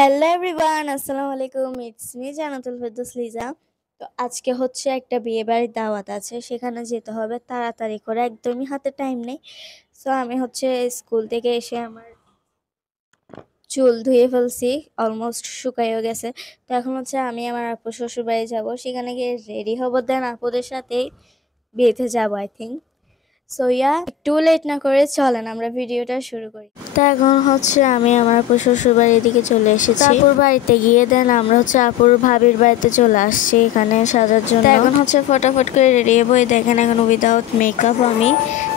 Hello everyone, আসসালামু আলাইকুম। It's me Jannatul Ferdous Liza. তো আজকে হচ্ছে একটা বিয়েবাড়ির দাওয়াত আছে, সেখানে যেতে হবে তাড়াতাড়ি করে, একদমই হাতে টাইম নেই। সো আমি হচ্ছে স্কুল থেকে এসে আমার চুল ধুয়ে ফেলছি, অলমোস্ট শুকাইও গেছে। তো এখন হচ্ছে আমি আমার আপু শ্বশুর বাড়ি যাবো, সেখানে গিয়ে রেডি হবো, দেন আপুদের সাথেই বিয়েতে যাবো আই থিঙ্ক। সো একটু লেট না করে চলেন আমরা ভিডিওটা শুরু করি। তো এখন হচ্ছে আমি আমার আপুর শ্বশুর বাড়ির দিকে চলে এসেছি। আপুর বাড়িতে গিয়ে দেন আমরা হচ্ছে আপুর ভাবির বাড়িতে চলে আসছি এখানে সাজার জন্য। এখন হচ্ছে ফটাফট করে রেডি হবো। এই দেখেন এখন উইদাউট মেকআপ আমি।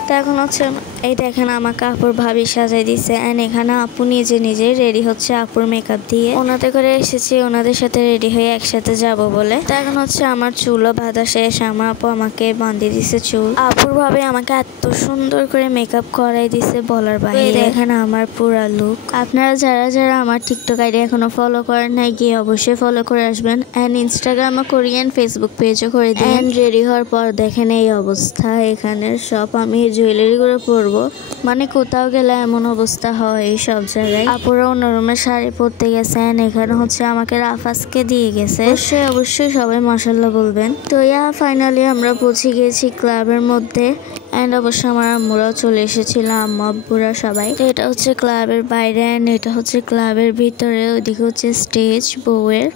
তো এখন হচ্ছে এই দেখেন আমাকে আপুর ভাবি সাজাই দিছে, অ্যান্ড এখানে আপু নিজে নিজে রেডি হচ্ছে আপুর মেকআপ দিয়ে। ওনাদের করে এসেছি ওনাদের সাথে রেডি হয়ে একসাথে যাব বলে। তো এখন হচ্ছে আমার চুলও বাঁধা শেষ, আমার আপু আমাকে বাঁধিয়ে দিছে চুল। আপুর ভাবে আমাকে এত সুন্দর করে মেকআপ করাই দিছে বলার বাইরে। দেখেন আমার পুরা লুক। আপনারা যারা যারা আমার টিকটক আইডি এখনো ফলো করেন নাই, গিয়ে অবশ্যই ফলো করে আসবেন, অ্যান্ড ইনস্টাগ্রামে করিয়েন, ফেসবুক পেজও করে দিন। অ্যান্ড রেডি হওয়ার পর দেখেন এই অবস্থা। এখানে সব আমি জুয়েলারি করে পরবো, মানে কোথাও গেলে এমন অবস্থা হয় এই সব জায়গায়। আপুরা অন্য রুমে শাড়ি পরতে গেছেন, এখানে হচ্ছে আমাকে রাফাজকে দিয়ে গেছে। অবশ্যই অবশ্যই সবাই মাশাআল্লাহ বলবেন। তো ফাইনালি আমরা পৌঁছে গিয়েছি ক্লাবের মধ্যে, অ্যান্ড অবশ্য আমার আম্মুরাও চলে এসেছিল, আম্মু আব্বুরা সবাই। তো এটা হচ্ছে ক্লাবের বাইরে, অ্যান্ড এটা হচ্ছে ক্লাবের ভিতরে। ওইদিকে হচ্ছে স্টেজ বউয়ের।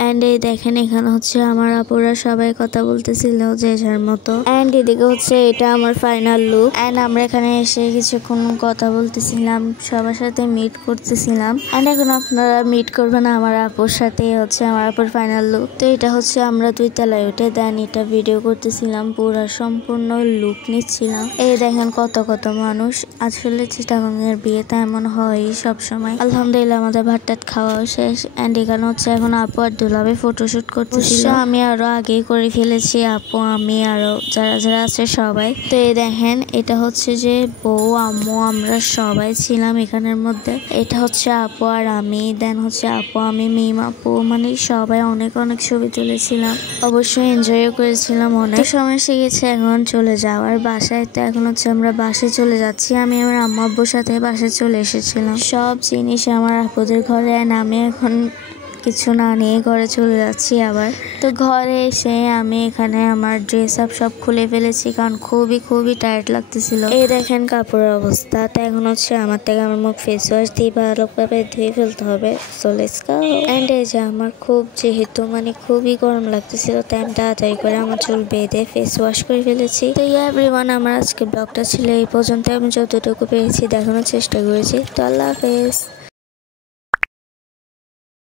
অ্যান্ড এই দেখেন এখানে হচ্ছে আমার আপুরা সবাই কথা বলতেছিল যে যার মতো। অ্যান্ড এদিকে হচ্ছে এটা আমার ফাইনাল লুক। অ্যান্ড আমরা এখানে এসে কিছুক্ষণ কথা বলতেছিলাম, সবার সাথে মিট করতেছিলাম। অ্যান্ড এখন আপনারা মিট করবেন আমার আপুর সাথে। হচ্ছে আমার আপুর ফাইনাল লুক। তো এটা হচ্ছে আমরা 2 তলায় উঠে দেন এটা ভিডিও করতেছিলাম, পুরো সম্পূর্ণ লুক নিচ্ছিলাম। এই দেখেন কত কত মানুষ। আসলে চিটাগাংয়ের বিয়েতে এমন হয় সব সময়। আলহামদুলিল্লাহ আমাদের ভাতটাত খাওয়া শেষ। অ্যান্ড এখানে হচ্ছে এখন আপু আর দুলাবে ফটোশুট করতেছিল। আমি আরো আগেই করে ফেলেছি, আপু আমি আরো যারা যারা আছে সবাই। তো এই দেখেন এটা হচ্ছে যে বউ আম্মু আমরা সবাই ছিলাম এখানের মধ্যে। এটা হচ্ছে আপু আর আমি, দেন হচ্ছে আপু আমি মিম আপু, মানে সবাই অনেক অনেক ছবি তুলেছিলাম। অবশ্যই এনজয়ও করেছিলাম অনেক। সময় এসে গেছে এখন চলে যাওয়ার বাসায়। তো এখন হচ্ছে আমরা বাসায় চলে যাচ্ছি। আমি আমার আম্মু আব্বুর সাথে বাসায় চলে এসেছিলাম, সব জিনিস আমার আপুদের ঘরে। আমি এখন কিছু না নিয়ে ঘরে চলে যাচ্ছি আবার। তো ঘরে এসে আমি এখানে আমার ড্রেস আপ সব খুলে ফেলেছি, কারণ খুবই খুবই টায়ার্ড লাগতেছিল। এই দেখেন কাপড়ের অবস্থা। তো এখন হচ্ছে আমার থেকে আমার মুখ ফেস ওয়াশ দিয়ে ভালোভাবে ধুয়ে ফেলতে হবে। So let's go. এন্ড এই যে আমার খুব যেহেতু মানে খুবই গরম লাগতেছিল, তাই আমি তাড়াতাড়ি করে আমার চুল বেঁধে ফেস ওয়াশ করে ফেলেছি। তো এভরিওয়ান, আমার আজকে ব্লগটা ছিল এই পর্যন্ত। আমি যতটুকু পেরেছি দেখানোর চেষ্টা করেছি। তো আল্লাহ হাফেজ।